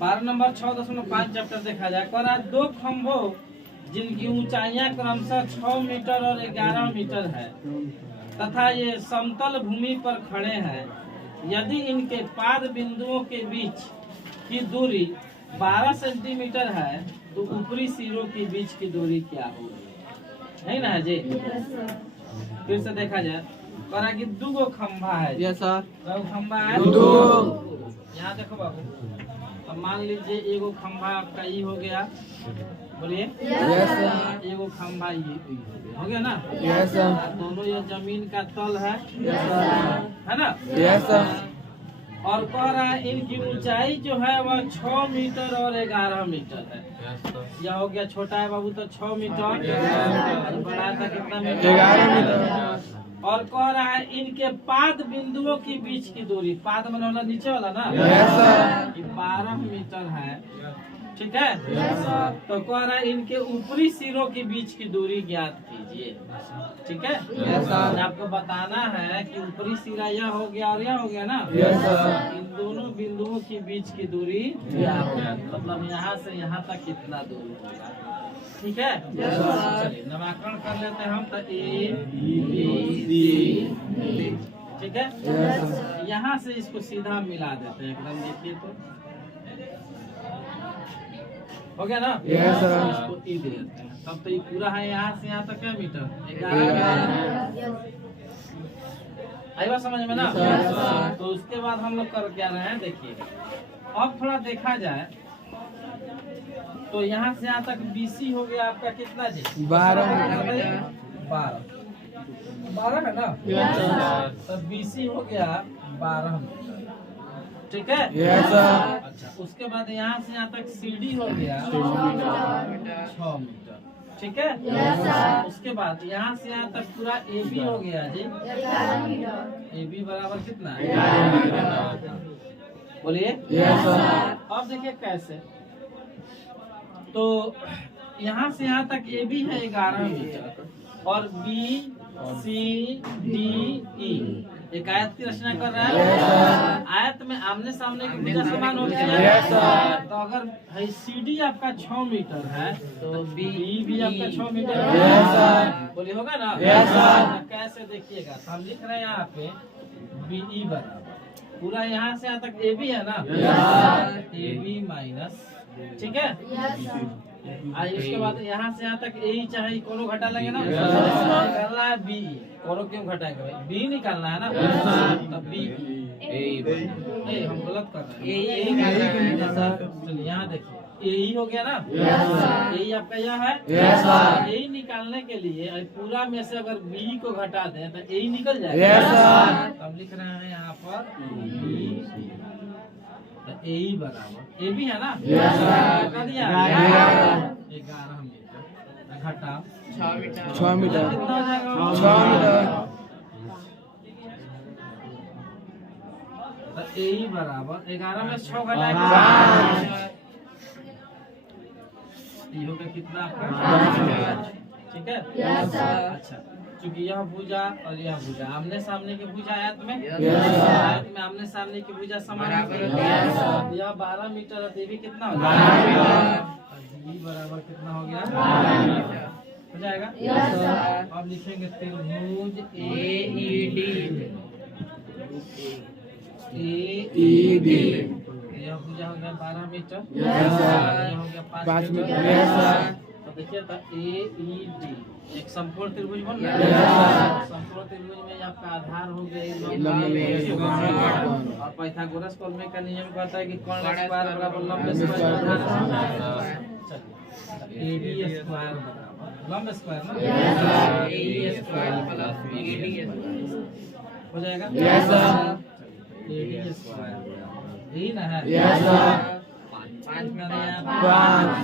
12 number 6.5 chapter देखा जाए। कह रहा है 2 खंभों जिनकी ऊंचाइयां क्रमशः 6 मीटर और 11 मीटर है तथा ये समतल भूमि पर खड़े हैं। यदि इनके पाद बिंदुओं के बीच की दूरी 12 सेंटीमीटर है तो ऊपरी सिरों के बीच की दूरी क्या होगी? है ना जी? फिर से देखा जाए। करा कि 2 खंभा है। Yes sir. 2 खंभा है। 2 यहाँ देखो बाबू, अब मान लीजिए एगो खंभा आपका ये हो गया, बोलिए यस सर। एगो खंभा ये हो गया ना? Yes sir. दोनों ये जमीन का तल है, यस सर। है ना? Yes sir. और कह रहा है इनकी ऊंचाई जो है वह 6 मीटर और 11 मीटर है। यह हो गया, छोटा है बाबू तो 6 मीटर, बड़ा था कितना मीटर? 11 मीटर। और कह रहा है इनके पाद बिंदुओं के बीच की दूरी, पाद में वाला नीचे वाला ना, यस सर। कि 12 मीटर है, ठीक है? Yes sir. तो कह रहा है इनके ऊपरी सिरों के बीच की दूरी ज्ञात कीजिए, ठीक है? Yes sir. आपको बताना है कि ऊपरी सिरा यह हो गया और यह हो गया ना, यस सर। इन दोनों बिंदुओं के बीच की दूरी ज्ञात है। मतलब यहाँ से यहाँ तक कितना दूर होगा, ठीक है? चलिए नामकरण कर लेते हैं हम तो A B C, ठीक है? यहाँ से इसको सीधा मिला देते हैं एकदम, देखिए तो हो गया ना? Yes sir. इसको E दे देते हैं, तब तो ये पूरा है यहाँ से यहाँ तक क्या मीटर? 11। आई बात समझ में ना? तो उसके बाद हम लोग कर क्या रहे हैं देखिए। अब थोड़ा देखा जाए तो यहाँ से यहाँ तक BC हो गया आपका कितना जी? 12 12 है ना? तो BC हो गया 12 मीटर, ठीक है? Yes sir. अच्छा, उसके बाद यहाँ से यहाँ तक CD हो गया 6 मीटर, ठीक है? उसके बाद यहाँ से यहाँ तक पूरा AB हो गया जी, AB बराबर कितना है? बोलिए। Yes sir. अब देखिए कैसे, तो यहाँ से यहाँ तक AB है 11 मीटर और BCDE एक आयत की रचना कर रहा है। आयत में आमने सामने की भुजा समान होती है, तो अगर है CD आपका 6 मीटर है तो BE भी आपका 6 मीटर है, बोलिए होगा ना? कैसे देखिएगा, तो हम लिख रहे हैं यहाँ पे BE बराबर पूरा यहाँ से यहाँ तक AB है ना, AB माइनस, ठीक है? इसके बाद यहाँ से यहाँ तक AE चाहे कोनो घटा लगे ना, निकालना है BE, कोनो क्यों घटाएगा भाई? B निकालना है ना, तब BE हम गलत कर रहे हैं। चलिए यहाँ देखिए AE हो गया ना, AE आपका यह है। AE निकालने के लिए पूरा में से अगर BE को घटा दें तो AE निकल जाएगा। तब लिख रहे हैं यहाँ पर AE बराबर AB है ना, कर दिया 11 मीटर घटा 6 मीटर। कितना हो जाएगा? 6 मीटर। तो AE बराबर 11 में 6 घटाएगा, ये हो गया कितना आपका? ठीक है? अच्छा, चूंकि यह भुजा और यह भुजा आमने सामने की भुजा आयत में आमने सामने की भुजा समान है। यह 12 मीटर है, भी कितना हो जाएगा? बराबर कितना हो गया? हो जाएगा। अब लिखेंगे त्रिभुज AED यह भुजा हो गया 12 मीटर, यह हो गया 5 मीटर। तो देखिए तो AED एक समकोण त्रिभुज बन गया। समकोण त्रिभुज में आपका आधार हो गया और पाइथागोरस प्रमेय का नियम कहता है कि कोण स्क्वायर बराबर लंब स्क्वायर। AD स्क्वायर बराबर लंब स्क्वायर ना, AE स्क्वायर प्लस BD हो जाएगा। AD स्क्वायर यही ना है? 5 में 12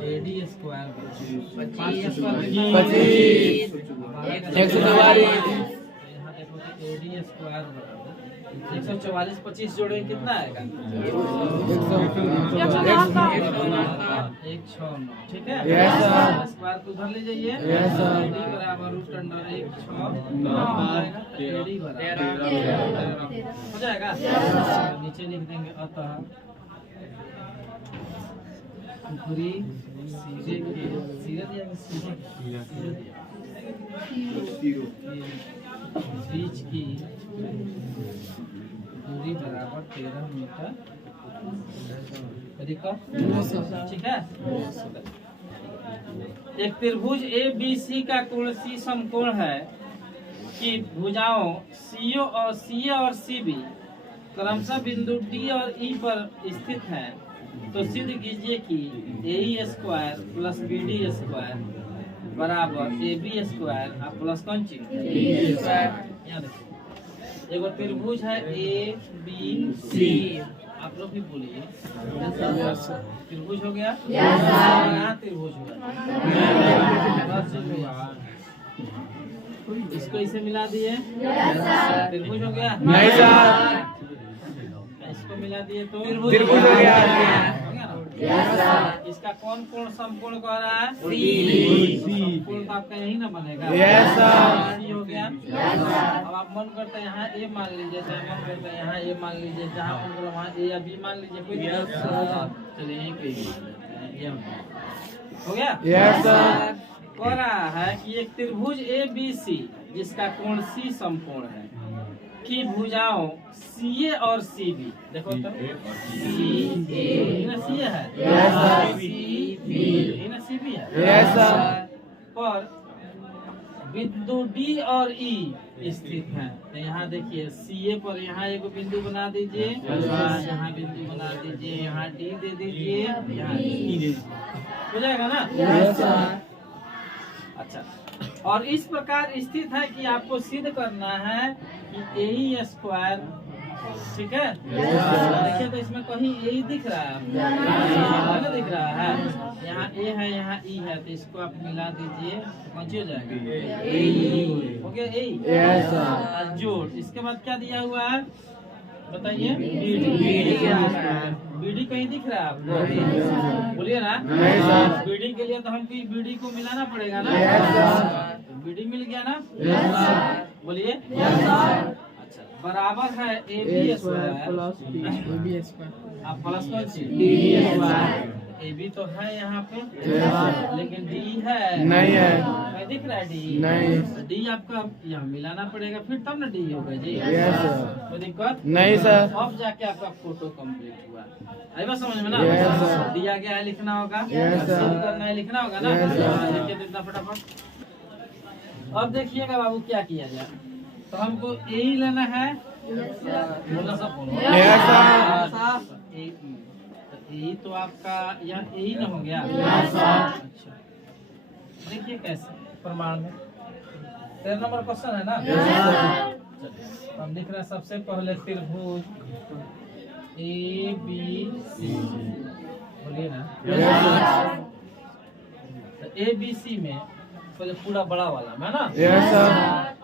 AD स्क्वायर 25 144। यहाँ देखो AD बी स्क्वायर बराबर 144 25 जोड़ेंगे कितना आएगा? 169। ठीक है, स्क्वायर को उधर ले जाइए। डी बराबर रूट अंडर 169 हो जाएगा। नीचे लिख देंगे अतः ऊपरी सीधे के सीधे दिया बीच की दूरी बराबर 13 मीटर। ठीक है, एक त्रिभुज ए बी सी का कोण सी समकोण है कि भुजाओं सीओ और सी बी क्रमशः बिंदु डी और ई पर स्थित हैं, तो सिद्ध कीजिए कि A square plus B D square बराबर ए बी स्क्वायर प्लस कौन चीज? यहाँ देखिए, एगो त्रिभुज है ए बी सी, आप लोग भी बोलिए त्रिभुज हो गया। यहाँ त्रिभुज हो गया, इसको इसे मिला दिए त्रिभुज हो गया। नहीं सर, इसको मिला दिए तो त्रिभुज हो गया। इसका कौन कोण समकोण कह रहा है? समकोण तो आपका यही ना बनेगा। सी हो गया। अब आप मन करते हैं यहाँ ए मान लीजिए, चाहे मन करते हैं यहाँ ए मान लीजिए, जहाँ मन करो वहाँ ए या बी मान लीजिए, कोई चलिए यहीं पे हो गया। कह रहा है कि एक त्रिभुज ए बी सी जिसका कोण सी समकोण है की भुजाओं सीए और सीबी, देखो तो सीए है सीबी है पर बिंदु डी और ई स्थित है। तो यहाँ देखिए सीए पर यहाँ एक बिंदु बना दीजिए, यहाँ बिंदु बना दीजिए, यहाँ डी दे दीजिए, यहाँ ई दे दीजिए, हो जाएगा ना? अच्छा, और इस प्रकार स्थित है कि आपको सिद्ध करना है कि ए स्क्वायर, ठीक है। देखिए तो इसमें कहीं ए दिख रहा है, दिख रहा है, यहाँ ए है यहाँ ई है, तो इसको आप मिला दीजिए, कौन सी हो जाएगा? हो गया ए। जोड़, इसके बाद क्या दिया हुआ है बताइए? बीडी कहीं दिख रहा है आपको? बोलिए ना। बीडी के लिए तो हमको बीडी को मिलाना पड़ेगा ना। बीडी मिल गया ना? बोलिए। अच्छा, बराबर है ए बी स्क्वायर प्लस कौन सी? ए बी तो है यहाँ पे, लेकिन डी है नहीं है, दिख रहा है डी नहीं, डी आपका यहाँ मिलाना पड़ेगा फिर तब ना डी होगा जी। कोई दिक्कत नहीं सर। अब जाके आपका फोटो कंप्लीट हुआ, आई बात समझ में ना? दिया गया है लिखना होगा, करना है लिखना होगा ना। लिखिए इतना फटाफट। अब देखिएगा बाबू क्या किया जाए, तो हमको ए ही लेना है, बोला सब बोलो। यही तो आपका यहाँ यही ना हो गया। अच्छा, देखिए कैसे प्रमाण में 13 नंबर क्वेश्चन है ना। हम लिख रहे हैं सबसे पहले त्रिभुज ए बी सी, बोलिए ना। ए बी सी में पहले पूरा बड़ा वाला है ना।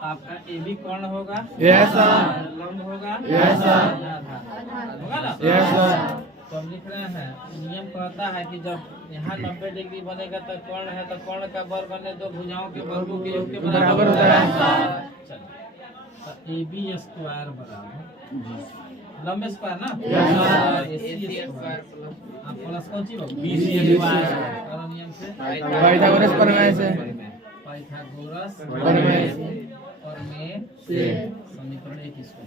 आपका ए बी कर्ण होगा, लंब होगा, होगा ना। तो हम लिख रहे हैं, नियम कहता है कि जब यहाँ 90 डिग्री बनेगा तो कर्ण है, तो कर्ण का वर्ग अन्य दो भुजाओं के वर्गों के योग के बराबर होता है। तो ए बी स्क्वायर बराबर लंब स्क्वायर ना, प्लस कौन सी बी सी स्क्वायर, नियम से पाइथागोरस प्रमेय से, पाइथागोरस प्रमेय और में समीकरण 1 इसको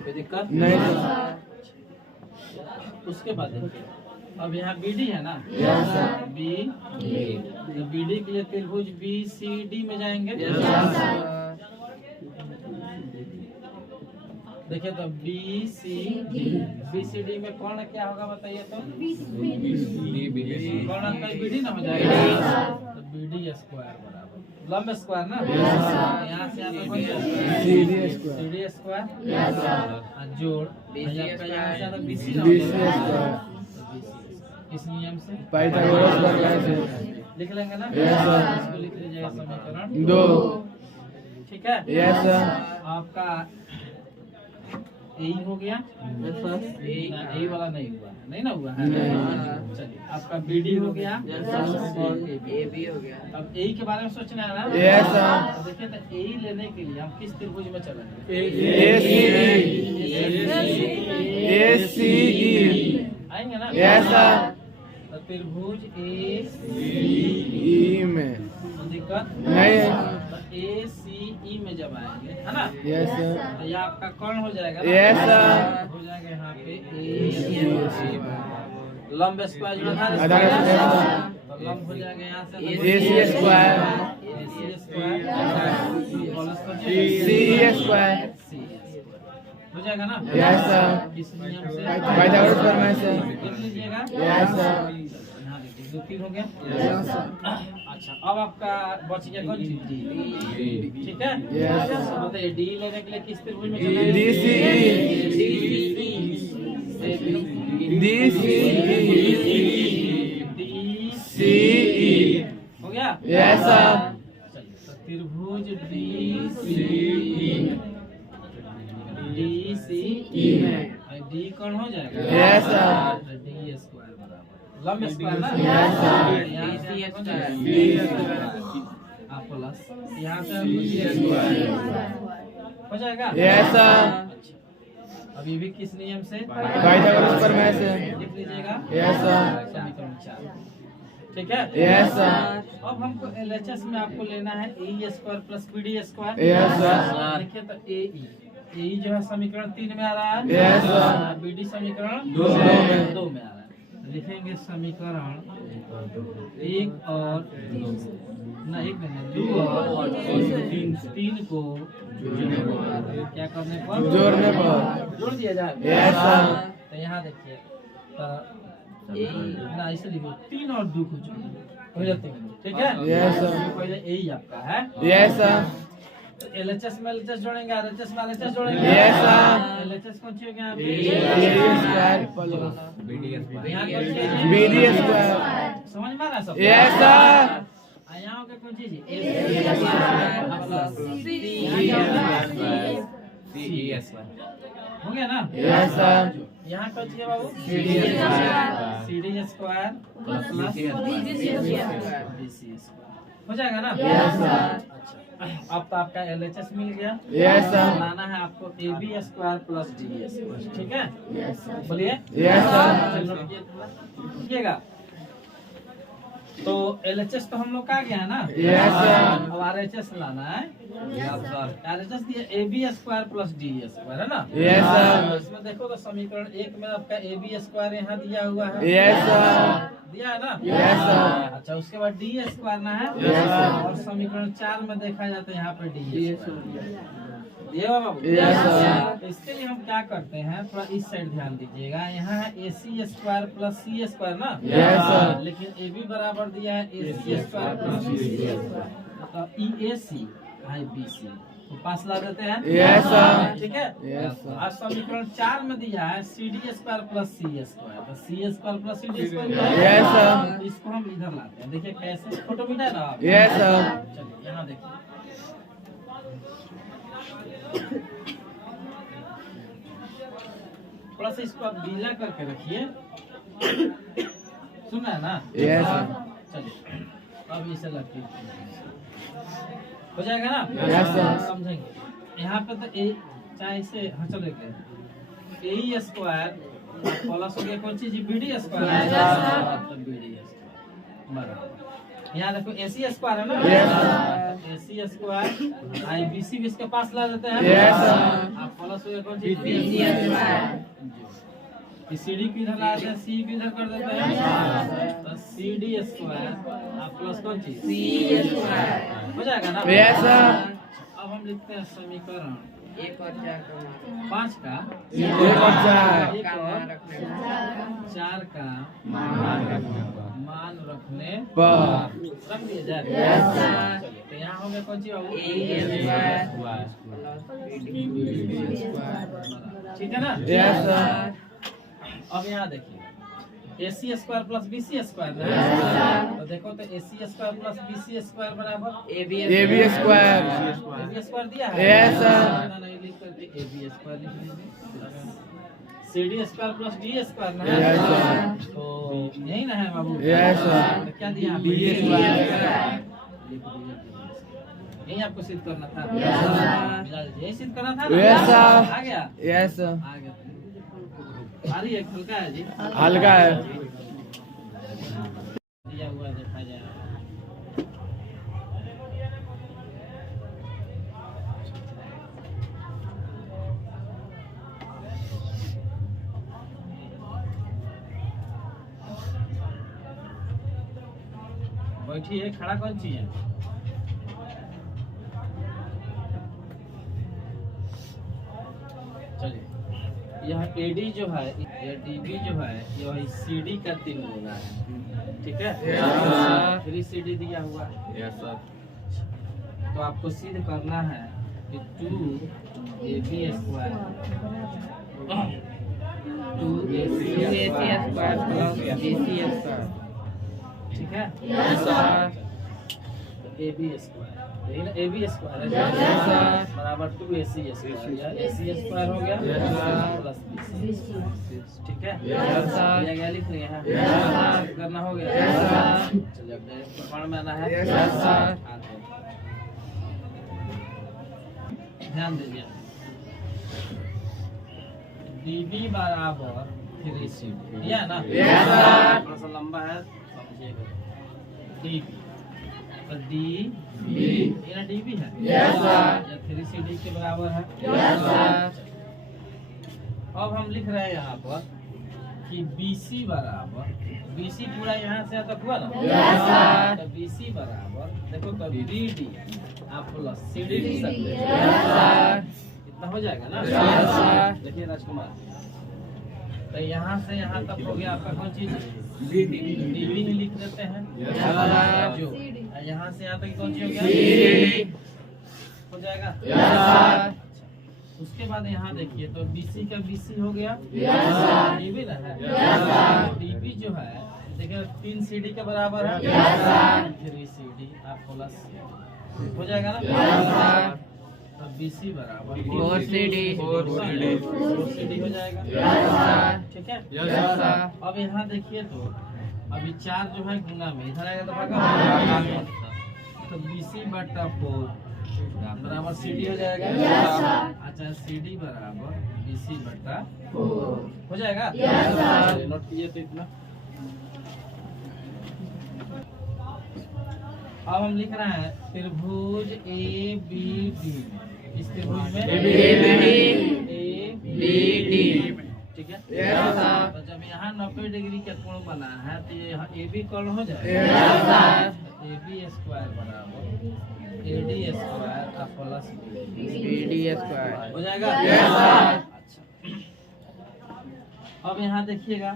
कोई दिक्कत नहीं। उसके बाद देखिए, अब यहाँ बीडी है ना, बी तो बीडी के लिए त्रिभुज बी सी डी में जाएंगे। देखिए तो बी सी डी में कौन क्या होगा बताइए तो? कौन का बीडी ना हो जाएगा, तो बीडी स्क्वायर बराबर लंब स्क्वायर ना। यहाँ से सीडी स्क्वायर जोड़ बीसी इस नियम से पाइथागोरस प्रमेय से लिख लेंगे ना। इसको लिख लीजिएगा समीकरण 2, ठीक है। आपका ए हो गया, ए वाला नहीं हुआ, नहीं ना हुआ है। चलिए आपका बी डी हो गया, ए बी हो गया। अब ए के बारे में सोचना है ना। देखिए तो ए लेने के लिए हम किस त्रिभुज में चलेंगे? आएंगे ना। तो त्रिभुज ए सी में दिक्कत नहीं। ए सी ई में जब आएंगे है ना, यस सर, तो ये आपका कौन हो जाएगा ना? यस सर, हो जाएगा यहाँ पे ए सी लंब स्क्वायर जो आधार आधार स्क्वायर, स्क्वायर। तो लंब हो जाएगा यहाँ से ए सी स्क्वायर, सी स्क्वायर हो जाएगा ना। यस सर, इस नियम से पाइथागोरस प्रमेय से लिख लीजिएगा। यस सर, यहाँ देखिए 2 3 हो गया। यस सर, अच्छा अब आपका बच गया कौन चीज? डी, ठीक है। यस बताइए डी लेने के लिए किस त्रिभुज में डी चलेंगे? सी डी सी हो गया। यस सर, चलिए तो त्रिभुज डी सी में डी कौन हो जाएगा? यस सर, डी स्क्वायर बराबर लंब स्क्वायर ना। यस सर, यहाँ से कौन जाएगा? आप प्लस यहाँ से हो जाएगा। यस सर, अच्छा अब ये भी किस नियम से? पाइथागोरस प्रमेय से लिख लीजिएगा। यस सर, समीकरण 4, ठीक है। यस सर, अब हमको एलएचएस में आपको लेना है A square plus B D square. Yes sir, देखिए तो ए जो है समीकरण 3 में आ रहा है। यस सर, बी डी समीकरण 2 में आ रहा है। लिखेंगे समीकरण 1 और 2 ना, 1 नहीं 2 और 3 को क्या करने पर? जोड़ने पर जोड़ दिया जाए। यस सर, तो यहाँ देखिए तो ना इसे लिखो 3 और 2 को जोड़ो हो जाते हैं, ठीक है। यस सर, पहले यही आपका है। यस सर, एलएचएस में एलएचएस जोड़ेंगे, आरएचएस में आरएचएस जोड़ेंगे। यस सर, एलएचएस कौन सी हो गया? ए स्क्वायर प्लस यहाँ कौन सी है? B D square. समझ में आ रहा है सब? यस सर, यहाँ हो गया कौन चीज? हो गया ना। यस सर, यहाँ कौन सी है बाबू? C D square plus BC square हो जाएगा ना। यस सर, अच्छा अब तो आपका एलएचएस मिल गया। यस सर, लाना है आपको A B square plus D square, ठीक है। यस सर, बोलिए। यस सर, चलो लिखिएगा। तो एलएचएस तो हम लोग का गया है ना। यस सर, अब आरएचएस लाना है। आरएचएस दिया A B square plus D square है ना। यस सर, इसमें देखो तो समीकरण 1 में आपका ए बी स्क्वायर यहाँ दिया हुआ है। यस सर, दिया है ना। यस सर, अच्छा उसके बाद डी स्क्वायर ना है। यस सर, और समीकरण 4 में देखा जाता है यहाँ पे डी स्क्वायर ये बाबू। यस सर, इसके लिए हम क्या करते हैं, थोड़ा इस साइड ध्यान दीजिएगा। यहाँ है A C square plus C square ना। यस सर, लेकिन ए बी बराबर दिया है A C square plus B C square. E A C I B C तो पास ला देते हैं। यस सर, ठीक है। यस सर, आज समीकरण 4 में दिया है C D square plus C square, तो C square plus C D square. Yes sir, इसको हम इधर लाते हैं। देखिए कैसे फोटो मिला है ना आप? यस सर, चलिए यहाँ देखिए। थोड़ा सा इसको आप गीला करके रखिए। सुना है ना? यस सर, चलिए अब इसे लगती हो जाएगा ना। यस सर, समझेंगे। यहाँ पे तो ए चाहे इसे हाँ चलेगा ए स्क्वायर प्लस हो गया कौन चीज? B D square. B D square बराबर यहाँ देखो ए सी स्क्वायर है ना। यस ए सी स्क्वायर आई बी सी भी इसके पास ला देते हैं। यस सर, आप प्लस हो गया कौन चीज? सी डी को इधर ला देते हैं, सी को इधर कर देते हैं, तो सी डी स्क्वायर आप प्लस कौन चीज? हो जाएगा ना। यस सर, अब हम लिखते हैं समीकरण 1 और 4 का 5 का 1 और 4 1 और 4 का मान रखने पर रख दिया जाए। यस सर, चलिए, तो यहाँ हो गया कौन सी बाबू? ठीक है ना। यस सर, अब यहाँ देखिए AC square plus BC square ना। तो देखो तो AC square plus BC square बराबर AB AB square. AB square दिया है। Yes, sir। ना नहीं लिख कर दिए AB स्क्वायर लिख लीजिए plus CD square plus D square ना। Yes, sir। तो यही ना है बाबू। Yes, sir। तो क्या दिया D स्क्वायर। लिख दीजिए। यही आपको सिद्ध करना था। Yes, sir। यही सिद्ध करना था ना। Yes, sir। आ गया यस आ गया। भारी है हल्का है जी। हल्का है। दिया हुआ देखा जाए। बैठिए, खड़ा कौन चाहिए? चलिए, यह AD जो है, यह DB जो है, यह CD का 3 गुना है, ठीक है? Yes, sir। 3 CD दिया हुआ है। Yes sir. तो आपको सिद्ध करना है कि 2AB square 2AC square plus BC square. ठीक है? Yes sir. तो AB स्क्वायर, यही ना AB स्क्वायर है, Yes, sir। बराबर 2AC स्क्वायर, या AC स्क्वायर हो गया Yes, sir। प्लस BC, ठीक है? Yes, sir। दिया गया, लिख रहे हैं। Yes, sir। करना हो गया। Yes, sir। चलिए अब डायरेक्ट प्रमाण में आना है। Yes, sir। ध्यान दीजिए, DB बराबर 3CD दिया है ना। Yes, sir। थोड़ा सा लंबा है, समझिएगा। DB तो D ये ना DB है। Yes, sir। या 3CD के बराबर है। Yes, sir। अब हम लिख रहे हैं यहाँ पर कि BC बराबर, BC पूरा यहाँ से यहाँ तक हुआ ना। Yes, sir। तो BC बराबर देखो तो BD आप प्लस CD लिख सकते हैं। Yes, sir। इतना हो जाएगा ना। Yes, sir। देखिए राजकुमार, तो यहाँ से यहाँ तक हो गया आपका कौन चीज? DB DB लिख देते हैं। Yes, sir। जो यहाँ से यहाँ तक कौन सी हो गया? CD हो जाएगा। Yes, sir। उसके बाद यहाँ देखिए तो BC का BC हो गया। Yes, sir। DB ना है। Yes, sir। DB जो है देखिए 3 CD के बराबर है। Yes, sir। 3 CD आप प्लस हो जाएगा ना। Yes, sir। तो BC बराबर 4 CD 4 CD हो जाएगा। Yes, sir। ठीक है? Yes, sir। अब यहाँ देखिए तो अभी 4 जो है गुना में इधर आएगा तो भागा तो BC बटा 4 बराबर CD हो जाएगा। Yes, sir। अच्छा CD बराबर BC बटा 4 हो जाएगा। Yes, sir। चलिए, नोट कीजिए तो इतना। अब हम लिख रहे हैं त्रिभुज ABD, इस त्रिभुज में ABD, ठीक है? Yes, sir। तो जब यहाँ 90 डिग्री का कोण बना है तो ये यहाँ AB कोण हो जाएगा। Yes, sir। AB स्क्वायर बराबर AD स्क्वायर का प्लस BD स्क्वायर। हो जाएगा। Yes, sir। अच्छा, अब यहाँ देखिएगा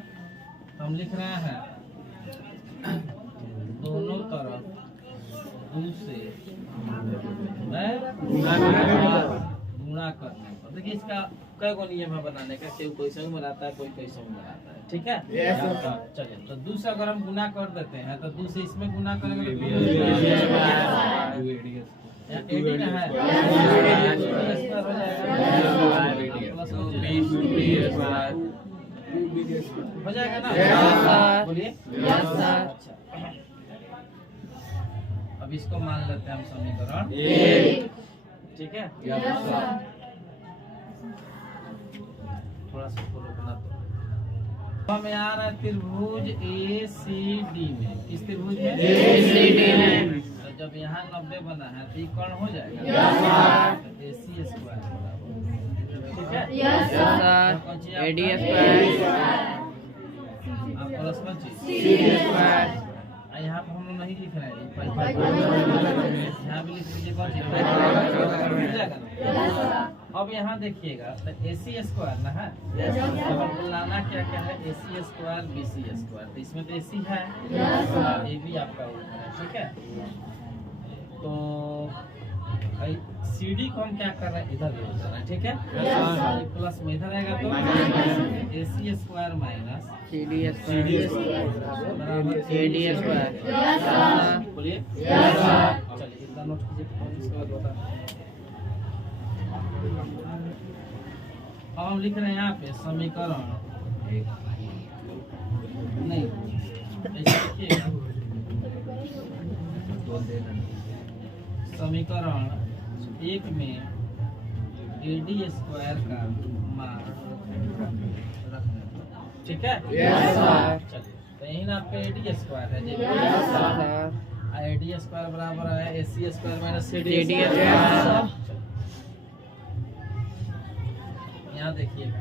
हम लिख रहे हैं दोनों तरफ 2 से गुणा करने पर। देखिए इसका कई गो नियम है बनाने का, कोई कैसे बनाता है, कोई कैसे बनाता है, ठीक है? Yes, sir। चलिए तो 2 से अगर हम गुना कर देते हैं तो 2 से इसमें गुना करेंगे तो AD ना है। स्क्वायर हो जाएगा। हो जाएगा ना। Yes, sir। बोलिए। Yes, sir। अच्छा, अब इसको मान लेते हैं हम समीकरण, ठीक है? थोड़ा सा रुकना तो हमें आ रहा है त्रिभुज ACD में। किस त्रिभुज में? ACD में। तो जब यहाँ 90 बना है तो ये कर्ण हो जाएगा। Yes, sir। AC स्क्वायर बराबर, ठीक है? Yes, Yes, sir। AD square आप प्लस कौन चीज? CD square. यहाँ पर हम लोग नहीं लिख रहे हैं, यहाँ भी लिख लीजिए कौन चीज? हो जाएगा ना। अब यहाँ देखिएगा तो AC स्क्वायर ना है। तो हमको लाना क्या क्या है? AC स्क्वायर BC स्क्वायर, तो इसमें तो AC है, AB आपका ऊपर है, ठीक है? तो भाई CD को हम क्या कर रहे हैं, इधर ले जाना है, ठीक है। प्लस में इधर आएगा तो AC square minus CD CD square बराबर AD स्क्वायर। बोलिए। चलिए इतना नोट कीजिए, उसके बाद बता। अब हम लिख रहे हैं यहाँ पे समीकरण नहीं, ऐसे लिखिएगा, समीकरण 1 में AD स्क्वायर का मान रखना, ठीक है। चलिए तो यही ना आपका AD स्क्वायर है जी। AD स्क्वायर बराबर है AC square minus CD square. यहाँ देखिएगा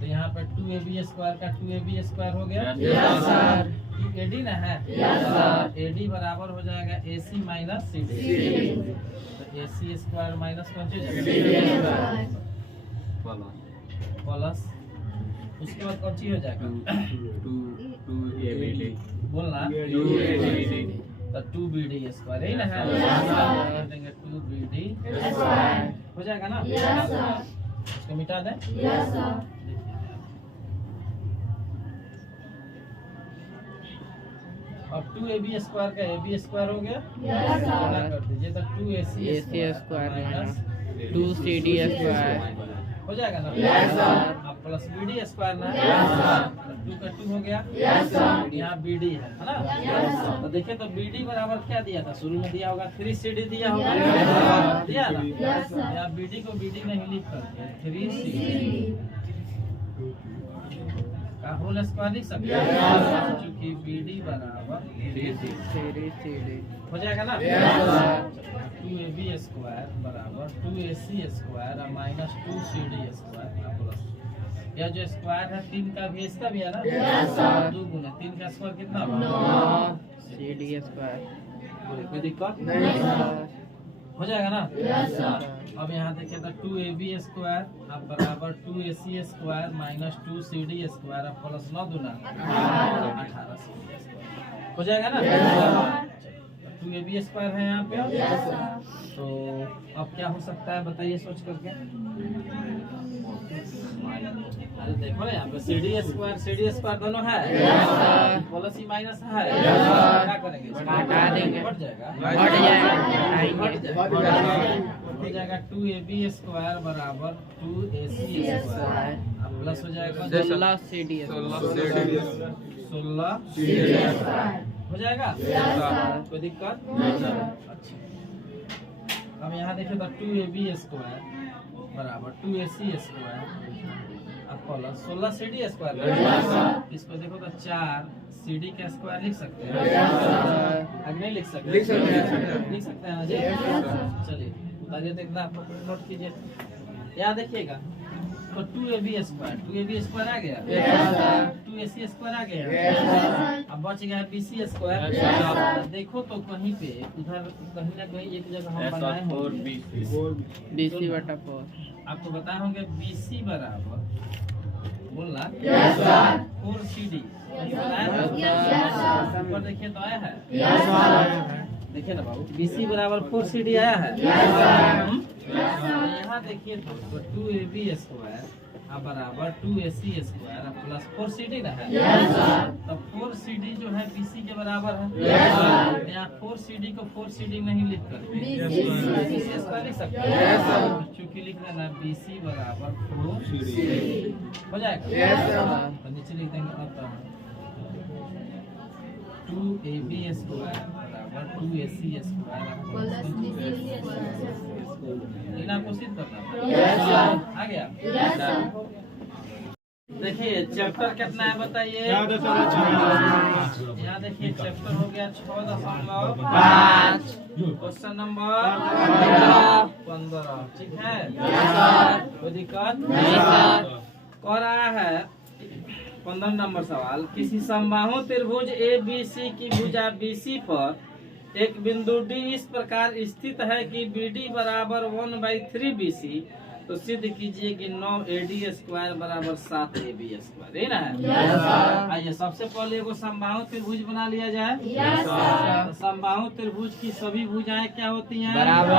तो यहाँ पर 2AB स्क्वायर का 2AB स्क्वायर हो गया। AD ना है, AD बराबर हो जाएगा AC माइनस CD। तो AC स्क्वायर माइनस कौन चीज प्लस, उसके बाद कौन चीज हो जाएगा, बोलना तो 2BD स्क्वायर यही ना है, देंगे 2BD हो जाएगा ना। इसको मिटा दें। अब 2AB स्क्वायर का AB स्क्वायर हो गया, कर दीजिए तो 2AC square minus 2CD square हो जाएगा ना। अब प्लस BD स्क्वायर ना, 2 का 2 हो गया, यहाँ BD है ना। तो देखिए तो BD बराबर क्या दिया था, शुरू में दिया होगा 3CD दिया होगा, दिया ना। यहाँ BD को BD नहीं लिख करके 3CD का होल स्क्वायर लिख सकते हैं, क्योंकि BD बराबर 3CD हो जाएगा ना। 2AB स्क्वायर बराबर 2AC square minus 2CD square plus, यह जो स्क्वायर है 3 का भी इसका भी है ना, 2 गुना 3 का स्क्वायर कितना होगा, CD स्क्वायर। कोई दिक्कत हो जाएगा ना। अब यहाँ देखिए तो 2AB स्क्वायर अब बराबर 2AC square minus 2CD square plus 9 दूना 18 हो जाएगा ना। 2AB स्क्वायर है यहाँ पे, तो अब क्या हो सकता है बताइए सोच करके। अरे देखो ना यहाँ पे CD स्क्वायर दोनों है, प्लस ही माइनस है, क्या करेंगे, हटा देंगे, बढ़ जाएगा, हो जाएगा 2AB स्क्वायर बराबर 2AC स्क्वायर प्लस हो जाएगा 16CD 16 हो जाएगा, कोई दिक्कत। अच्छा अब यहाँ देखिए तो 2AB स्क्वायर बराबर 2AC square plus 16CD square, इसको देखो तो 4CD का स्क्वायर लिख सकते हैं, आगे नहीं लिख सकते, लिख सकते हैं ना जी। चलिए उतारिए तो इतना नोट कीजिए, यहाँ देखिएगा तो 2AB स्क्वायर आ गया, 2AC स्क्वायर आ गया, अब बच गया BC स्क्वायर। देखो तो कहीं पे उधर कहीं ना कहीं एक जगह हम बनाए होंगे BC/4, आपको बताए होंगे BC बराबर बोलना 4CD ऊपर देखिए तो आया है, देखिए ना बाबू BC बराबर 4CD आया है। यहाँ देखिए तो 2AB स्क्वायर बराबर 2AC स्क्वायर प्लस 4CD ना है, तो 4CD जो है BC के बराबर है। यहाँ 4CD को 4CD नहीं लिख करके BC स्क्वायर लिख सकते हैं, चूंकि लिख देना BC बराबर 4CD हो जाएगा। तो नीचे लिख देंगे अतः 2AB स्क्वायर बराबर 2AC स्क्वायर आपको सिद्ध करना आ गया। देखिए चैप्टर कितना है बताइए, यहाँ देखिए चैप्टर हो गया 6.5, क्वेश्चन नंबर 15, ठीक है, कोई दिक्कत कह रहा है। 15 नंबर सवाल, किसी समबाहु त्रिभुज ABC की भुजा BC पर एक बिंदु D इस प्रकार स्थित है कि BD बराबर 1/3 BC तो सिद्ध कीजिए कि 9AD स्क्वायर बराबर 7AB स्क्वायर, यही ना है। Yes, sir. आइए सबसे पहले एगो समबाहु त्रिभुज बना लिया जाए। Yes, sir. तो समबाहु त्रिभुज की सभी भुजाएं क्या होती हैं? बराबर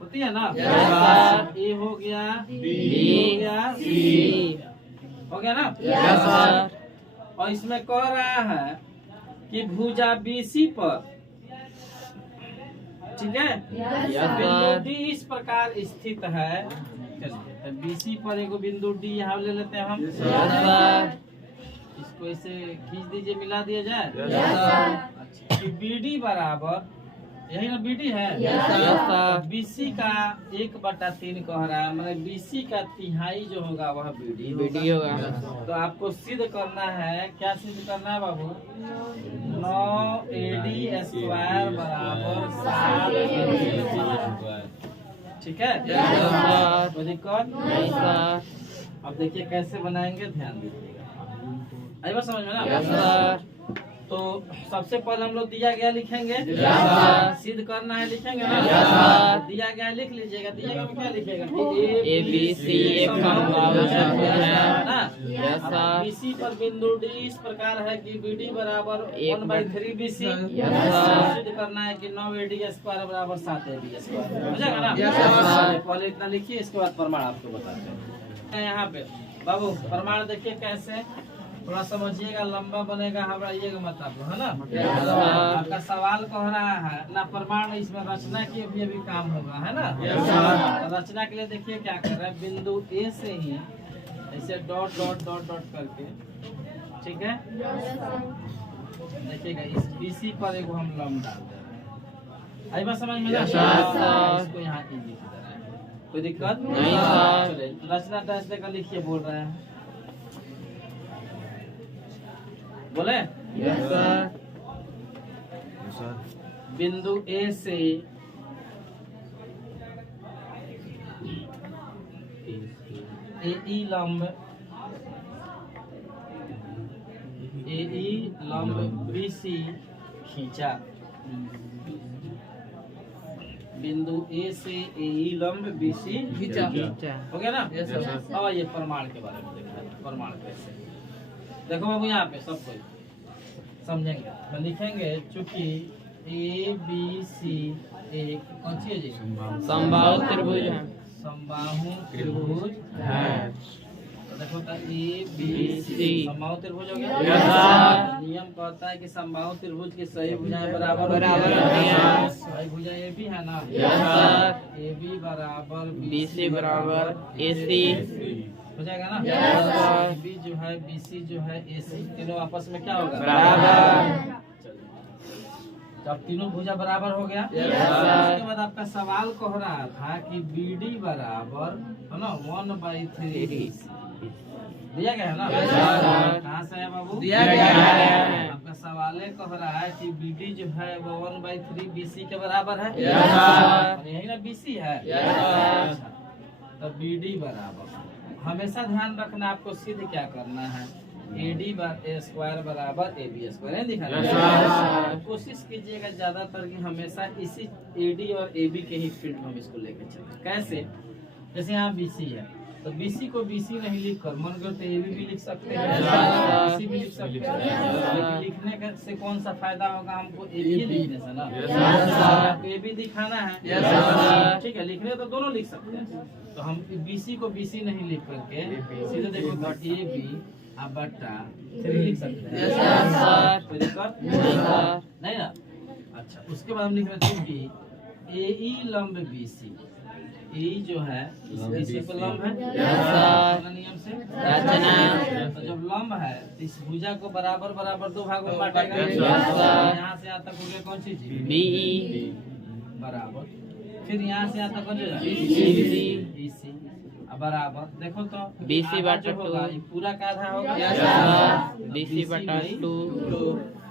होती है ना। Yes, sir. ए हो गया, B, हो गया, C, हो गया ना। Yes, sir. और इसमें कह रहा है कि भुजा BC पर, ठीक है, Yes, बिंदु sir. D इस प्रकार स्थित है। BC पर एगो बिंदु D यहाँ ले लेते हैं हम। Yes, sir. इसको ऐसे खींच दीजिए, मिला दिया जाए। Yes, sir. अच्छा, कि BD बराबर, यही ना BD है। Yes, sir. Yes, sir. BC का 1/3 कह रहा है, मतलब BC का तिहाई जो होगा वह BD BD होगा। तो आपको सिद्ध करना है, क्या सिद्ध करना है बाबू? 9AD स्क्वायर बराबर 7AB, ठीक है। Yes, sir. कोई दिक्कत? नहीं सर। अब देखिए कैसे बनाएंगे, ध्यान दीजिएगा। आई बात समझ में ना? Yes, sir. तो सबसे पहले हम लोग दिया गया लिखेंगे। Yes, sir. सिद्ध करना है, लिखेंगे ना। Yes, sir. दिया गया लिख लीजिएगा। दिया गया में क्या लिखेगा? ABC एक समबाहु त्रिभुज है ना। Yes, अब sir. BC पर बिंदु D इस प्रकार है कि BD बराबर 1/3 BC। Yes, sir. सिद्ध करना है कि 9AD स्क्वायर बराबर 7AB स्क्वायर, हो जाएगा ना। Yes, sir. पहले इतना लिखिए, इसके बाद प्रमाण आपको बताते हैं। यहाँ पे बाबू प्रमाण देखिए कैसे, थोड़ा समझिएगा, लंबा बनेगा, घबराइएगा मत आप लोग, है ना। Yes, sir. आपका सवाल कह रहा है ना, प्रमाण इसमें रचना के भी अभी काम होगा, है ना। Yes, sir. तो रचना के लिए देखिए क्या कर रहा है, बिंदु A से ही ऐसे डॉट डॉट डॉट डॉट करके, ठीक है। देखिएगा इस BC पर एगो हम लंब डाल दे रहे हैं। आई बात समझ में ना? Yes, sir. इसको यहाँ E लिख दे रहे हैं, कोई दिक्कत नहीं, sir. चलिए, रचना डैश देकर लिखिए, बोल रहे हैं, बोले। Yes, sir. बिंदु A से AE लंब, AE लंब BC खींचा। बिंदु A से AE लंब BC खींचा। हो गया ना। Yes, sir. अब ये प्रमाण के बारे में देखना है, प्रमाण कैसे। देखो बाबू यहाँ पे सब कोई समझेंगे, तो लिखेंगे चूंकि ABC एक कौन सी है जी? समबाहु त्रिभुज है। समबाहु त्रिभुज है। तो देखो तो ABC समबाहु त्रिभुज हो गया। Yes, sir. नियम कहता है कि समबाहु त्रिभुज की सही भुजाएं बराबर होती बराबर हैं। होती हैं। सही भुजा AB है ना। Yes, sir. AB बराबर BC बराबर AC। हो जाएगा ना। Yes, sir. AB जो है BC जो है AC, तीनों आपस में क्या होगा? बराबर। जब तीनों भुजा बराबर हो गया, Yes, sir. उसके बाद आपका सवाल कह रहा था कि BD बराबर है ना 1/3 दिया गया है ना। Yes, sir. कहाँ से है बाबू? दिया गया है। आपका सवाल कह रहा है कि BD जो है वो 1/3 BC के बराबर है। Yes, sir. और यही ना BC है। Yes, sir. तो BD बराबर, हमेशा ध्यान रखना, आपको सिद्ध क्या करना है, AD स्क्वायर बराबर AB स्क्वायर, है दिखा Yes, sir. कोशिश कीजिएगा ज्यादातर कि हमेशा इसी AD और AB के ही फील्ड में हम इसको लेकर चलें। कैसे? जैसे यहाँ BC है, तो BC को BC नहीं लिख कर मन कर तो AB भी लिख सकते हैं, Yes, sir. BC भी लिख सकते हैं। लेकिन लिखने से कौन सा फायदा होगा हमको, AB लिखने से ना। Yes, sir. आपको AB दिखाना है। Yes, sir. ठीक है, लिखने तो दोनों लिख सकते हैं। तो हम BC को BC नहीं लिख करके सीधे देखो तो AB बटा 3 लिख सकते हैं। Yes, sir. कोई दिक्कत Yes, sir. नहीं ना। अच्छा, उसके बाद हम लिख रहे थे कि AE लंब BC, AE जो है BC को लंब है। Yes, sir. अपना नियम से रचना। तो जब लंब है तो इस भुजा को बराबर बराबर दो भागों में बांटेगा। Yes, sir. यहाँ से यहाँ तक हो गया कौन सी चीज? BE बराबर, फिर यहाँ से यहाँ तक कौन सी BC। BC बराबर, देखो तो BC आधा बटा जो होगा 2। ये पूरा का आधा होगा। Yes, sir. BC बटा 2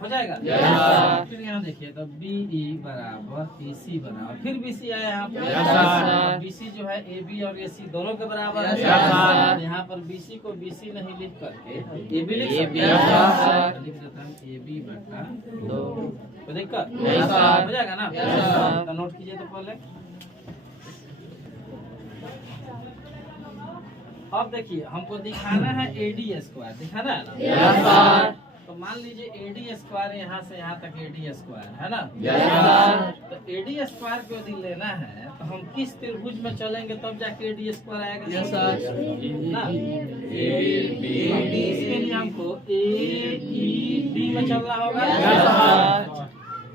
हो जाएगा। Yes, sir. फिर यहाँ देखिए तो BE बराबर AC बराबर, फिर BC आया यहाँ पे। Yes, sir. BC जो है AB और AC दोनों के बराबर है। Yes, sir. यहाँ पर BC को BC नहीं लिख करके AB लिख AB, सकते हैं। yes, sir. लिख देता हूँ AB बटा 2। कोई दिक्कत नहीं, sir. हो जाएगा ना। Yes, sir. तो नोट कीजिए तो पहले अब देखिए हमको दिखाना है AD स्क्वायर, दिखाना है ना? Yes sir. तो मान लीजिए AD स्क्वायर यहाँ से यहाँ तक AD स्क्वायर है ना? Yes sir. तो AD स्क्वायर को यदि लेना है तो हम किस त्रिभुज में चलेंगे तब जाके AD स्क्वायर आएगा? Yes sir. ना? इसके लिए हमको AED में चलना होगा। Yes sir.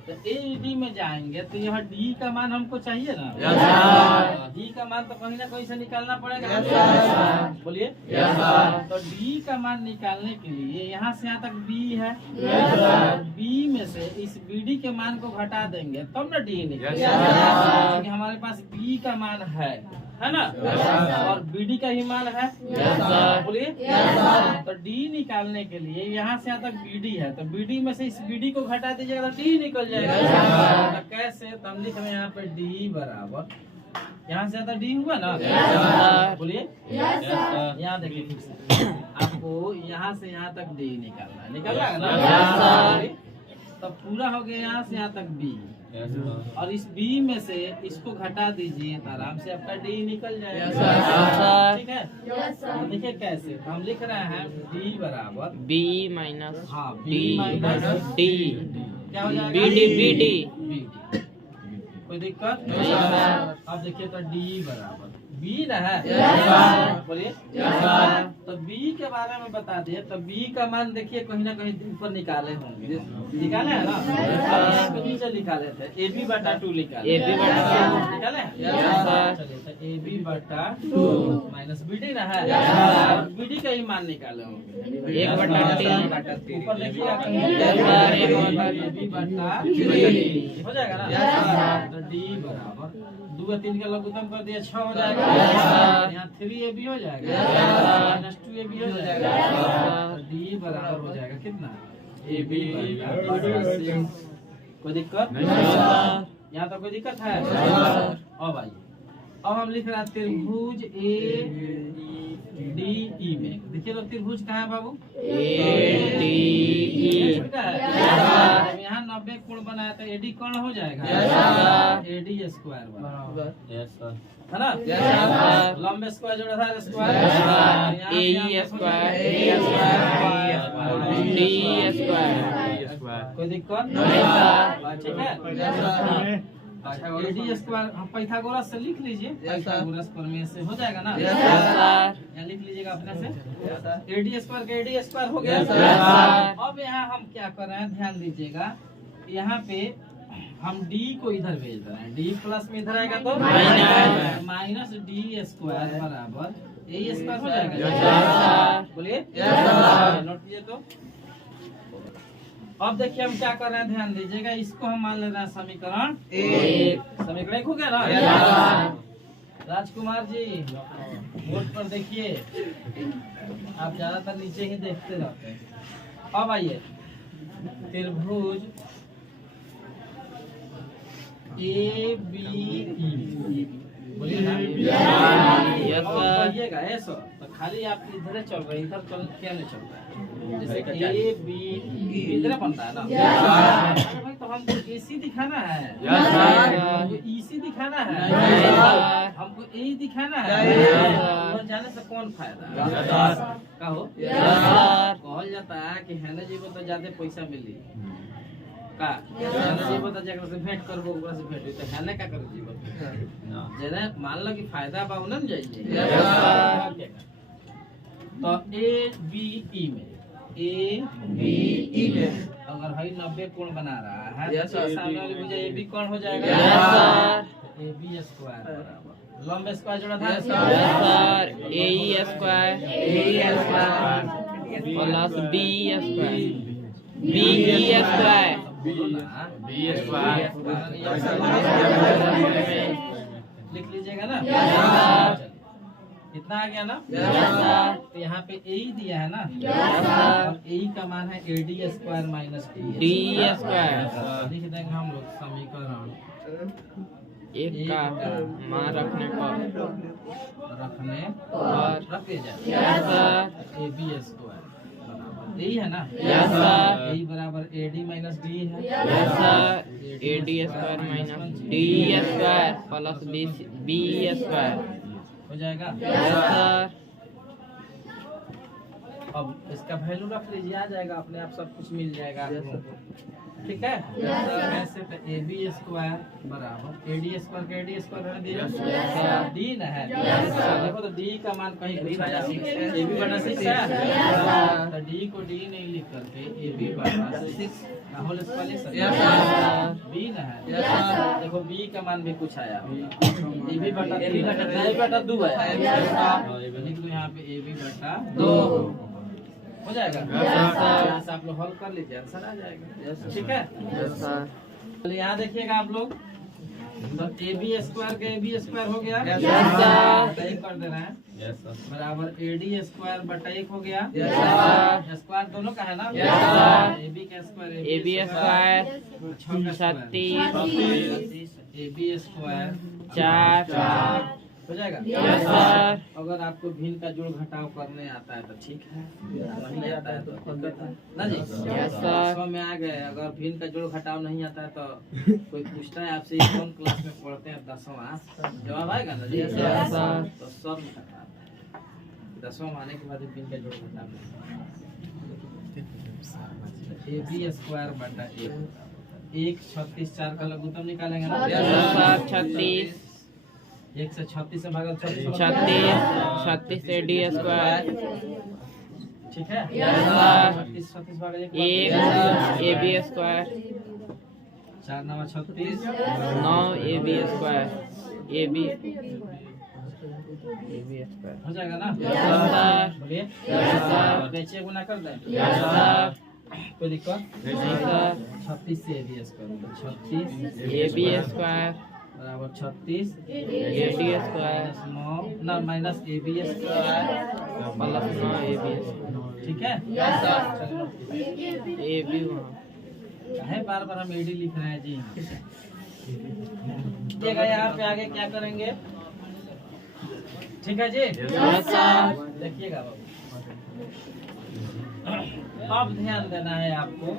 तो AED में जाएंगे तो यह D का मान हमको चाहिए ना? Yes sir. D का मान तो कहीं ना कहीं से निकालना पड़ेगा। Yes sir. बोलिए। Yes sir. तो D का मान निकालने के लिए यहाँ से यहाँ तक B है। Yes sir. B में से इस BD के मान को घटा देंगे तब ना D निकलेगा। Yes sir. क्योंकि हमारे पास B का मान है ना? Yes sir. और BD का ही मान है। Yes sir. बोलिए। Yes sir. तो D निकालने के लिए यहाँ से यहाँ तक BD है तो BD में से इस BD को घटा दीजिएगा तो D निकल जाएगा। Yes sir. तो कैसे? तो हम लिख रहे हैं यहाँ पे D बराबर यहाँ से आता D हुआ ना? Yes sir. बोलिए। Yes sir. यहाँ देखिए फिर से आपको यहाँ से यहाँ तक D निकालना है, निकल रहा है ना? Yes sir. तो पूरा हो गया यहाँ से यहाँ तक B और इस B में से इसको घटा दीजिए तो आराम से आपका D निकल जाएगा। Yes sir. ठीक है? यस तो सर। देखिए कैसे तो हम लिख रहे हैं D बराबर B माइनस हाँ D B माइनस D क्या हो जाएगा? BD कोई दिक्कत? नहीं सर। अब देखिए तो D बराबर B ना है? Yes sir. बोलिए। Yes sir. तो B के बारे में बता दिए तो B का मान देखिए कहीं ना कहीं ऊपर निकाले होंगे, निकाले है ना? अब यहाँ पे नीचे निकाले थे AB बटा 2 निकाले। AB बटा 2 निकाले हैं? Yes sir. चलिए तो AB बटा 2 माइनस BD ना है? Yes sir. और BD का ही मान निकाले होंगे। 1 बटा 3 ऊपर देखिएगा कहीं यस सर। AB बटा 3 हो जाएगा ना? Yes sir. तो D बराबर 2 और 3 का लघुत्तम कर दिया 6 हो जाएगा। Yes sir. यहाँ 3AB हो जाएगा। Yes sir. माइनस 2AB हो जाएगा। Yes sir. तो D बराबर हो जाएगा कितना? AB बराबर 6। कोई दिक्कत? नहीं सर। यहाँ तो कोई दिक्कत है? सर। अब आइए अब हम लिख रहे हैं त्रिभुज ADE में। देखिए तो त्रिभुज कहाँ है बाबू? ADE छोटा है। Yes sir. जब यहाँ 90 कोण बनाया तो AD कर्ण हो जाएगा। Yes sir. AD स्क्वायर बराबर है ना? Yes sir. लंबे स्क्वायर जोड़ा था स्क्वायर। Yes sir. यहाँ से AE यहाँ तक हो स्क्वायर जाएगा। D स्क्वायर कोई दिक्कत? नहीं सर। ठीक है? Yes sir. AD स्क्वायर हम पाइथागोरस से लिख लीजिए। पाइथागोरस प्रमेय से हो जाएगा ना? Yes yes sir. यहाँ लिख लीजिएगा अपने से। AD स्क्वायर का AD स्क्वायर हो गया। Yes sir. अब यहाँ हम क्या कर रहे हैं ध्यान दीजिएगा, यहाँ पे हम D को इधर भेज रहे हैं। D प्लस में इधर आएगा तो माइनस। माइनस D स्क्वायर बराबर A स्क्वायर हो जाएगा। Yes sir. बोलिए। Yes sir. नोट कीजिए तो। अब देखिए हम क्या कर रहे हैं ध्यान दीजिएगा, इसको हम मान ले रहे हैं समीकरण 1। समीकरण 1 हो गया ना? Yes sir. Rajkumar ji board पर देखिए, आप ज्यादातर नीचे ही देखते रहते हैं। अब आइए त्रिभुज ABE बोलिए ना? यस और सर। कहिएगा ऐसा तो खाली आप इधर चल रहे हैं, इधर चल क्या नहीं चल रहा है? जैसे ABE इधर बनता है ना? Yes sir. अरे भाई तो हमको AC दिखाना है, यस सर। हमको EC दिखाना है, नहीं सर। हमको A दिखाना नहीं है। सर। उधर जाने से कौन फायदा? Yes sir. कहो। Yes sir. कहल जाता है कि हेने जीवो तो ज्यादा पैसा मिली का हेने जीवो तो जेकरा से भेंट करबो ओकरा से भेंट होई तो हेने का कर जीवो जेने मान लो कि फायदा बा उनन जाइए। Yes sir. तो ABE में ABE में अगर हई 90 कोण बना रहा है यस तो सर। सामने वाली भुजा AB कोण हो जाएगा। Yes sir. AB स्क्वायर बराबर लंबे स्क्वायर जोड़ा था। Yes sir. Yes sir. AE square AE square plus B square BE square बोलो ना। लिख लीजिएगा ना? Yes sir. कितना आ गया ना? Yes sir. तो यहाँ पे AE दिया है ना? Yes sir. और AE का मान है AD square minus D square लिख देंगे हम लोग समीकरण एक का मान रखने पर रखने और रख दिया जाए। Yes sir. AB स्क्वायर बराबर यही है ना? Yes sir. AE बराबर AD माइनस D है। Yes sir. AD square minus D square plus B square हो जाएगा। Yes sir. अब इसका वैल्यू रख लीजिए, आ जाएगा अपने आप, सब कुछ मिल जाएगा। ठीक है। ऐसे तो ए बी स्क्वायर बराबर ए डी स्क्वायर का डी स्क्वायर डी न है। देखो तो डी का मान कहीं कुछ आया, ए बी बटा 6 है तो डी को डी नहीं लिख करके ए बी बटा 6 होल स्क्वायर बी न है। देखो बी का मान भी कुछ आया, ए बी बटा 3 बटा 2 है, लिख लो यहाँ पे ए बी बटा 2 हो जाएगा। यहाँ से आप लोग हल कर लीजिए, आंसर आ जाएगा। ठीक है। Yes sir. तो यहाँ देखिएगा आप लोग, तो ए बी स्क्वायर का ए बी स्क्वायर हो गया, यस सर। एक कर दे रहे हैं बराबर ए डी स्क्वायर बटा 1 हो गया। Yes sir. स्क्वायर दोनों का है ना। Yes sir. ए बी का square A B square 36 A B square 4 हो जाएगा। Yes sir. अगर आपको भिन्न का जोड़ घटाव करने आता है तो ठीक है, नहीं आता है तो दिक्कत है ना जी। Yes sir. 100 में आ गए, अगर भिन्न का जोड़ घटाव नहीं आता है तो कोई पूछता है आपसे ये कौन क्लास में पढ़ते हैं 10वां, जवाब आएगा ना जी। Yes sir. तो सब में आता है, 10वां आने के बाद भिन्न का जोड़ घटाव ए बी स्क्वायर बटा 1 36 4 का लघुत्तम निकालेंगे ना। Yes sir. 36 1 से 36 से भागा 36 36 ए डी स्क्वायर ठीक है। Yes sir. 36 भागा 1 A B square 4 9 36 9 A B square A B square हो जाएगा ना। Yes sir. बोलिए। Yes sir. नीचे गुना कर दें। Yes sir. कोई दिक्कत नहीं सर। 36 से A B square 36 A B square बराबर 36 ए डी स्क्वायर 9 ना minus A B square plus 9 A B square ठीक है। Yes sir. चलो ए बी वहाँ है, बार बार हम एडी लिख रहे हैं जी। देखिएगा यहाँ पे आगे क्या करेंगे, ठीक है जी। Yes sir. देखिएगा बाबू, अब ध्यान देना है आपको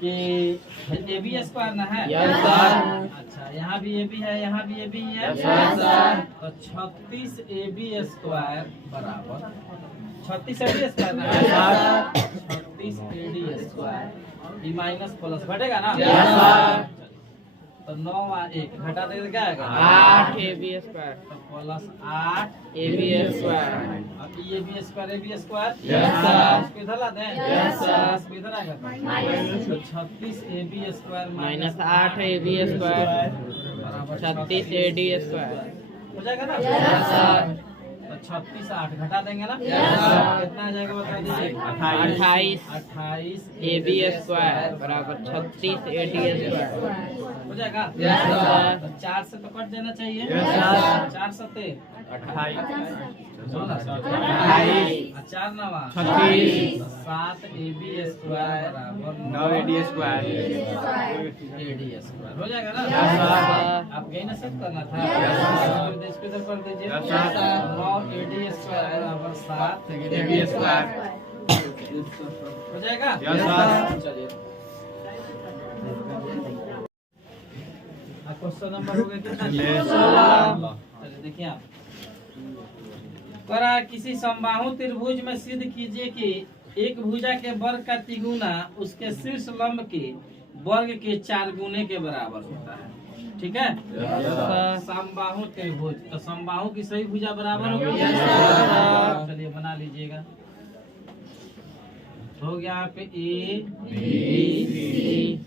कि ए बी स्क्वायर ना है। Yes sir. अच्छा, यहाँ भी ए बी है, यहाँ भी ए बी है। Yes sir. तो 36 ए बी स्क्वायर बराबर 36 ए बी स्क्वायर ना है। 36 ए डी स्क्वायर ये माइनस प्लस घटेगा ना। Yes sir. तो 9 और 1 घटा देंगे क्या आएगा 8 ए बी स्क्वायर तो प्लस 8 ए बी स्क्वायर अब ये बी स्क्वायर यस सर। इसको इधर ला दें। Yes sir. इसको इधर आएगा तो 36 A B square minus 8 A B square बराबर 36 ए डी स्क्वायर हो जाएगा ना। Yes sir. तो 36 8 घटा देंगे ना। Yes sir. कितना आ जाएगा बता दीजिए 28 ए बी स्क्वायर बराबर 36 ए डी स्क्वायर हो जाएगा। Yes sir. तो 4 से तो कट देना चाहिए। Yes sir. 4 सत्ते 28 4 नवा 36 7 ए बी स्क्वायर बराबर 9 ए डी स्क्वायर ए डी स्क्वायर हो जाएगा ना। Yes sir. आपको यही ना सेट करना था। इसको इधर कर दीजिए। Yes sir. 9 ए डी स्क्वायर बराबर 7 ए बी स्क्वायर हो जाएगा। Yes sir. चलिए क्वेश्चन नंबर हो गया कितना? चलिए देखिए आप, करा किसी समबाहु त्रिभुज में सिद्ध कीजिए कि एक भुजा के वर्ग का तिगुना उसके शीर्ष लंब के वर्ग के 4 गुने के बराबर होता है। ठीक है। समबाहु त्रिभुज, तो समबाहु की सही भुजा बराबर होगी। चलिए बना लीजिएगा। हो गया यहाँ पे ए बी सी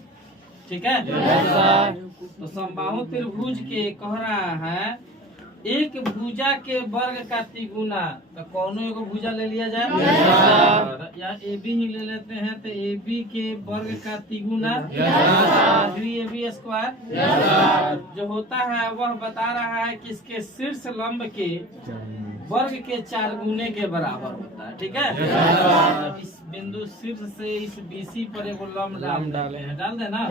ठीक है। तो समबाहु त्रिभुज के कह रहा है एक भुजा के वर्ग का तिगुना, तो कौनो एगो भुजा ले लिया जाए या ए बी ही ले लेते हैं। तो ए बी के वर्ग का तिगुना 3ab स्क्वायर जो होता है वह बता रहा है कि इसके शीर्ष लंब के वर्ग के 4 गुने के बराबर होता है। ठीक है। इस बिंदु शीर्ष से इस बीसी पर एक लंब डाले हैं, डाल देना।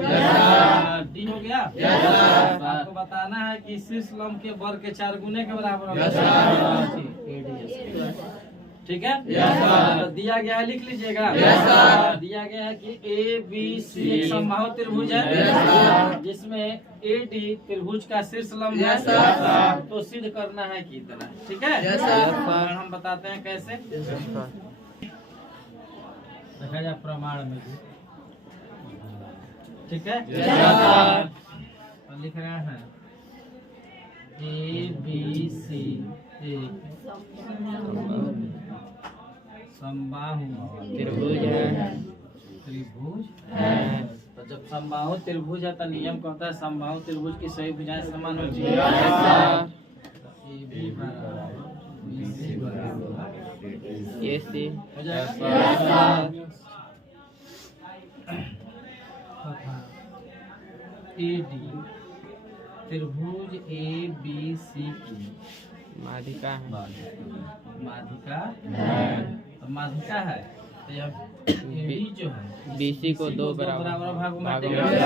डी हो गया। आपको बताना है कि शीर्ष लंब के वर्ग के 4 गुने के बराबर होगा। ठीक है। तो दिया गया है, लिख लीजिएगा। दिया गया है कि ए बी सी एक समबाहु त्रिभुज है जिसमें ए डी त्रिभुज का शीर्ष लंब है। तो सिद्ध करना है की तरह, ठीक है। और हम बताते हैं कैसे। देखा जाए प्रमाण में भी, ठीक है। और लिख रहे हैं ए बी सी एक समबाहु त्रिभुज है। त्रिभुज है। तो जब समबाहु त्रिभुज है तो नियम कहता है समबाहु त्रिभुज की सभी भुजाएं समान होनी चाहिए। ए बी बराबर बी सी बराबर ये सी हो जाएगा। ए डी त्रिभुज ए बी सी की माध्यिका है। माध्यिका है। तो माध्यिका है तो यह एडी जो है बीसी को दो बराबर भाग में भागों बांटेगा। में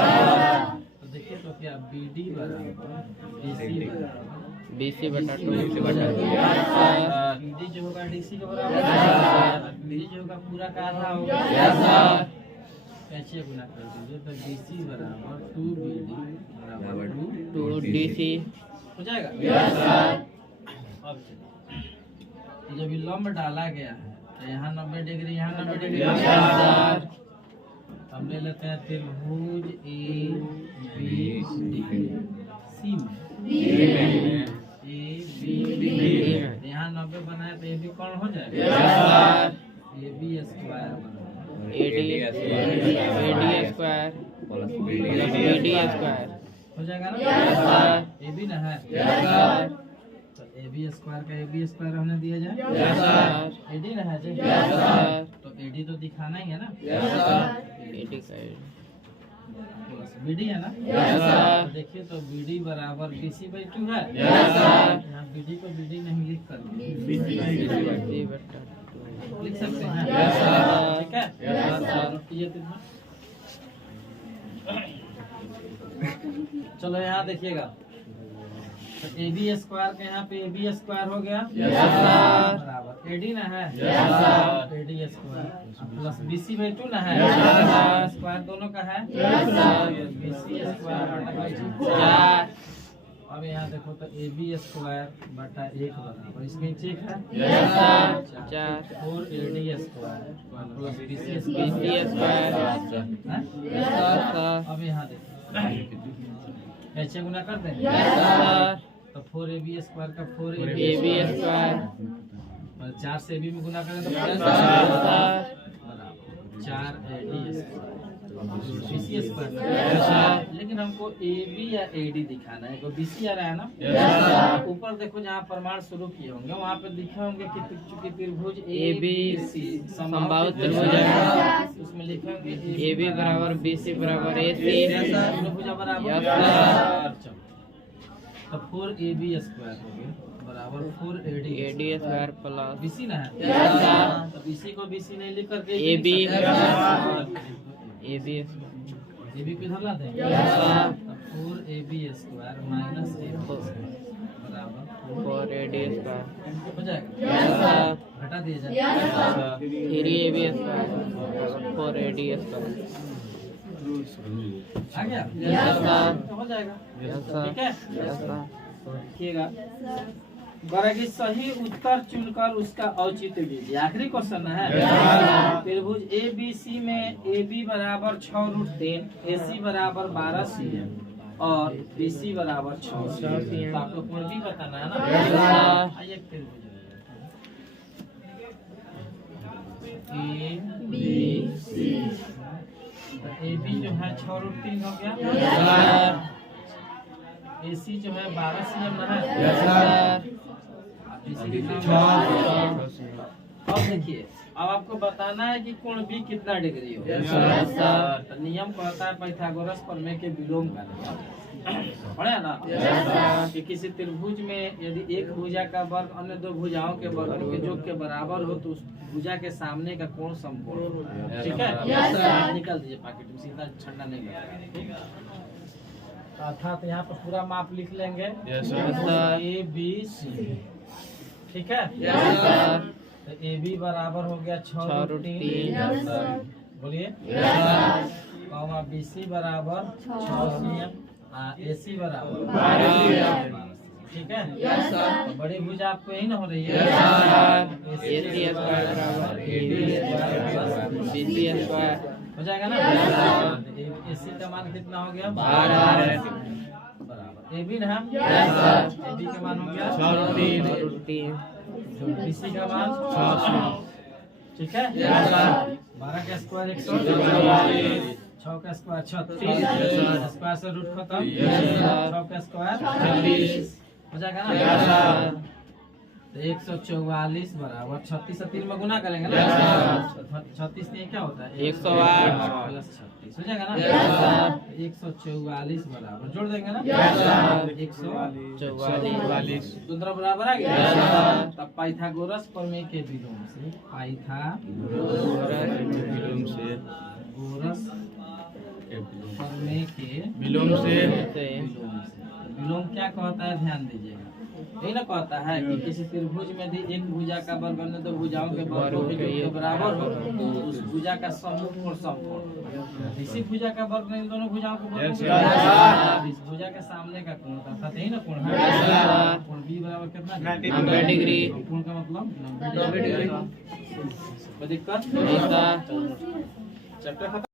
तो देखिए तो क्या बीडी बराबर बीसी बराबर बीसी बटा टू बीडी जो होगा डीसी के बराबर, बीडी जो होगा पूरा का आधा होगा। कैसे गुना कर दीजिए तो डीसी बराबर 2BD बराबर टू डीसी हो जाएगा। अब जब ये लंब डाला गया है तो यहाँ 90 डिग्री, यहाँ 90 डिग्री। हम ले लेते हैं त्रिभुज ए बी सी में ए बी, यहाँ 90 बनाए तो ए बी कौन हो जाएगा। A B square AD square BD square हो जाएगा ना। ए बी ना है तो ए बी स्क्वायर का ए बी स्क्वायर हमने दिया जाए। एडी ना है जी, तो एडी तो दिखाना ही है ना। एडी का बीडी है ना। तो देखिए तो बीडी बराबर बीसी बाई 2 है। यहाँ बीडी को बीडी नहीं लिख कर बीसी बटा लिख सकते हैं, ठीक है। ये चलो यहाँ देखिएगा तो ए बी स्क्वायर के यहाँ पे ए बी स्क्वायर हो गया बराबर एडी ना है AD square plus B C by 2 ना है स्क्वायर दोनों का है बी सी स्क्वायर। अब यहाँ देखो तो ए बी स्क्वायर बटा 1 बराबर इसमें चेक है 4AD square plus B C square. अब यहाँ देखो कैसे गुना करते हैं तो 4AB स्क्वायर का 4AB स्क्वायर और 4 से AB में गुना करें तो बराबर 4AD स्क्वायर। लेकिन हमको AB या AD दिखाना है, को BC आ रहा है ना। ऊपर देखो जहाँ प्रमाण शुरू किए होंगे वहाँ पे लिखे होंगे कि चूंकि त्रिभुज ABC समबाहु त्रिभुज है उसमें लिखे होंगे AB बराबर BC बराबर AC त्रिभुज बराबर तो 4AB स्क्वायर हो गया बराबर 4AD स्क्वायर प्लस BC ना है तो BC को BC नहीं लिख करके AB AB को इधर ला देंगे 4AB स्क्वायर माइनस बराबर 4AD स्क्वायर हो जाएगा। घटा दिया जाएगा 3AB स्क्वायर 4AD स्क्वायर आ गया तो हो जाएगा, ठीक है। तो देखिएगा बड़ा कि सही उत्तर चुनकर उसका औचित्य लीजिए। आखिरी क्वेश्चन है त्रिभुज ABC में AB बराबर 6√3 AC बराबर 12 और BC बराबर 6 तो आपको कोण भी बताना है ना। आइए त्रिभुज ABC तो AB जो है 6√3 हो गया AC जो है 12 CM है। अब देखिए अब आपको बताना है कि कोण B कितना डिग्री हो। तो नियम कहता है पाइथागोरस प्रमेय के विलोम का पढ़े ना कि किसी त्रिभुज में यदि एक भुजा का वर्ग अन्य दो भुजाओं के वर्गों के योग के बराबर हो तो उस भुजा के सामने का कोण समकोण होता है, ठीक है। निकाल दीजिए पैकेट में, सीधा ठंडा नहीं लगेगा। अर्थात यहाँ पर पूरा माप लिख लेंगे ABC, ठीक है। तो ए बी बराबर हो गया 6 रूट 3 बोलिए कॉमा बी सी बराबर 6 सीएम ए सी बराबर 12 ठीक है। तो बड़ी भुजा आपको यही ना हो रही है AC स्क्वायर बराबर AD स्क्वायर BC स्क्वायर हो जाएगा ना। ए सी का मान कितना हो गया 12 बराबर ए बी ना ए बी का मान हो गया 6 रूट 3 बी सी का मान ठीक है 12 का स्क्वायर 144 6 का स्क्वायर 36 स्क्वायर से रूट खत्म 6 का स्क्वायर 36 हो जाएगा ना। तो 144 बराबर 36 से 3 में गुना करेंगे ना 36 में क्या होता है 108 प्लस 36 हो जाएगा ना। 144 बराबर जोड़ देंगे ना 144 दूसरा बराबर आ गया। तब पाइथागोरस प्रमेय के विलोम से पाइथागोरस प्रमेय के विलोम से विलोम क्या कहता है ध्यान दीजिएगा। यही ना कहता है कि किसी त्रिभुज में यदि एक भुजा का वर्ग अन्य दो भुजाओं के वर्गों के बराबर हो तो उस भुजा का समकोण और समकोण इसी भुजा का वर्ग इन दोनों भुजाओं को वर्ग इस भुजा के सामने का कोण अर्थात यही ना कोण है कोण बी बराबर कितना 90 डिग्री कोण का मतलब 90 डिग्री। कोई दिक्कत ऐसा चैप्टर